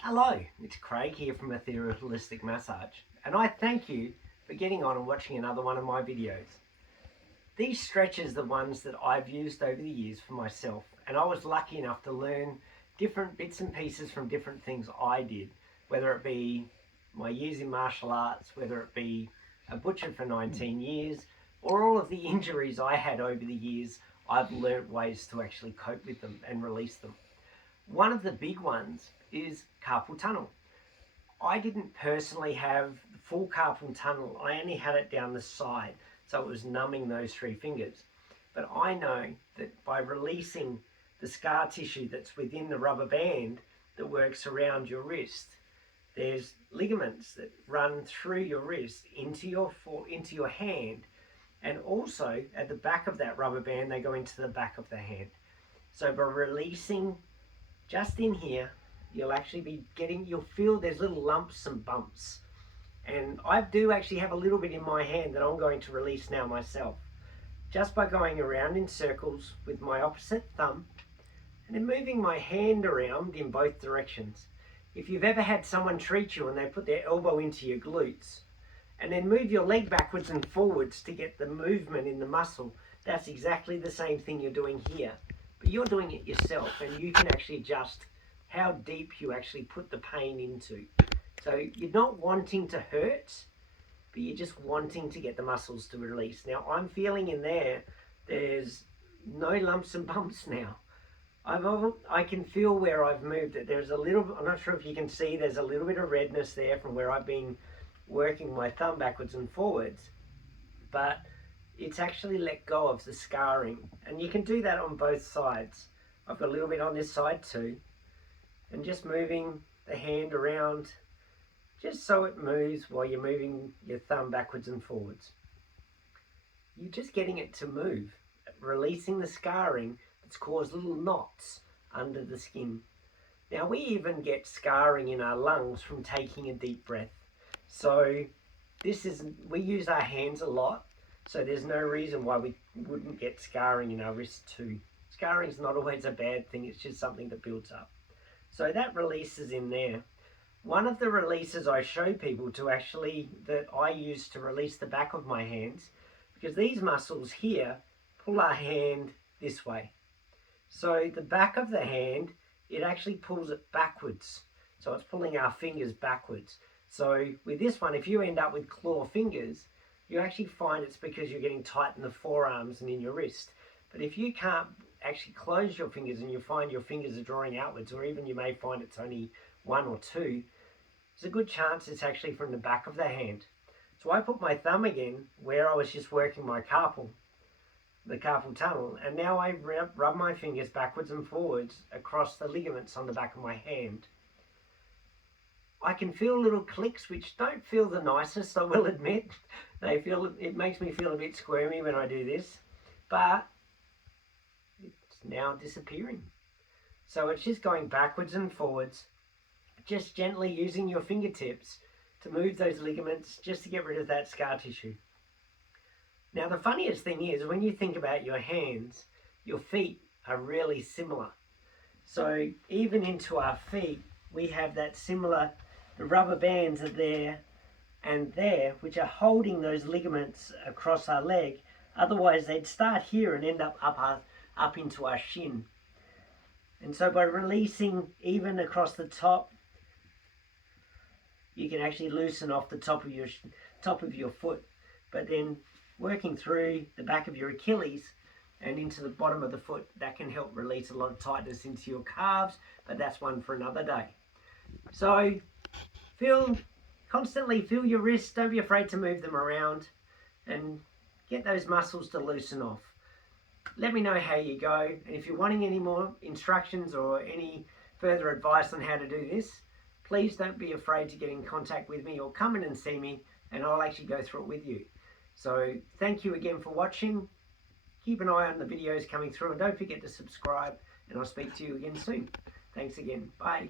Hello, it's Craig here from Ethereal Holistic Massage, and I thank you for getting on and watching another one of my videos. These stretches are the ones that I've used over the years for myself, and I was lucky enough to learn different bits and pieces from different things I did, whether it be my years in martial arts, whether it be a butcher for 19 years, or all of the injuries I had over the years. I've learnt ways to actually cope with them and release them. One of the big ones is carpal tunnel. I didn't personally have the full carpal tunnel. I only had it down the side, so it was numbing those three fingers. But I know that by releasing the scar tissue that's within the rubber band that works around your wrist, there's ligaments that run through your wrist into your hand, and also at the back of that rubber band they go into the back of the hand. So by releasing just in here, you'll feel there's little lumps and bumps. And I do actually have a little bit in my hand that I'm going to release now myself. Just by going around in circles with my opposite thumb and then moving my hand around in both directions. If you've ever had someone treat you and they put their elbow into your glutes and then move your leg backwards and forwards to get the movement in the muscle, that's exactly the same thing you're doing here. But you're doing it yourself, and you can actually adjust how deep you actually put the pain into. So you're not wanting to hurt, but you're just wanting to get the muscles to release. Now I'm feeling in there's no lumps and bumps now. I can feel where I've moved it. There's a little, I'm not sure if you can see, there's a little bit of redness there from where I've been working my thumb backwards and forwards. But it's actually let go of the scarring, and you can do that on both sides. I've got a little bit on this side too, and just moving the hand around just so it moves while you're moving your thumb backwards and forwards. You're just getting it to move, releasing the scarring that's caused little knots under the skin. Now we even get scarring in our lungs from taking a deep breath. So we use our hands a lot. So there's no reason why we wouldn't get scarring in our wrists too. Scarring is not always a bad thing, it's just something that builds up. So that releases in there. One of the releases I show people that I use to release the back of my hands, because these muscles here pull our hand this way. So the back of the hand, it actually pulls it backwards. So it's pulling our fingers backwards. So with this one, if you end up with claw fingers, you actually find it's because you're getting tight in the forearms and in your wrist. But if you can't actually close your fingers and you find your fingers are drawing outwards, or even you may find it's only one or two, there's a good chance it's actually from the back of the hand. So I put my thumb again where I was just working my the carpal tunnel, and now I rub my fingers backwards and forwards across the ligaments on the back of my hand. I can feel little clicks which don't feel the nicest, I will admit. It makes me feel a bit squirmy when I do this, but it's now disappearing. So it's just going backwards and forwards, just gently using your fingertips to move those ligaments just to get rid of that scar tissue. Now the funniest thing is, when you think about your hands, your feet are really similar. So even into our feet, we have that similar, the rubber bands are there and there, which are holding those ligaments across our leg. Otherwise they'd start here and end up into our shin. And so by releasing even across the top, you can actually loosen off the top of your foot. But then working through the back of your Achilles and into the bottom of the foot, that can help release a lot of tightness into your calves, but that's one for another day. So constantly feel your wrists, don't be afraid to move them around and get those muscles to loosen off. Let me know how you go, and if you're wanting any more instructions or any further advice on how to do this, please don't be afraid to get in contact with me or come in and see me, and I'll actually go through it with you. So thank you again for watching. Keep an eye on the videos coming through, and don't forget to subscribe, and I'll speak to you again soon. Thanks again. Bye.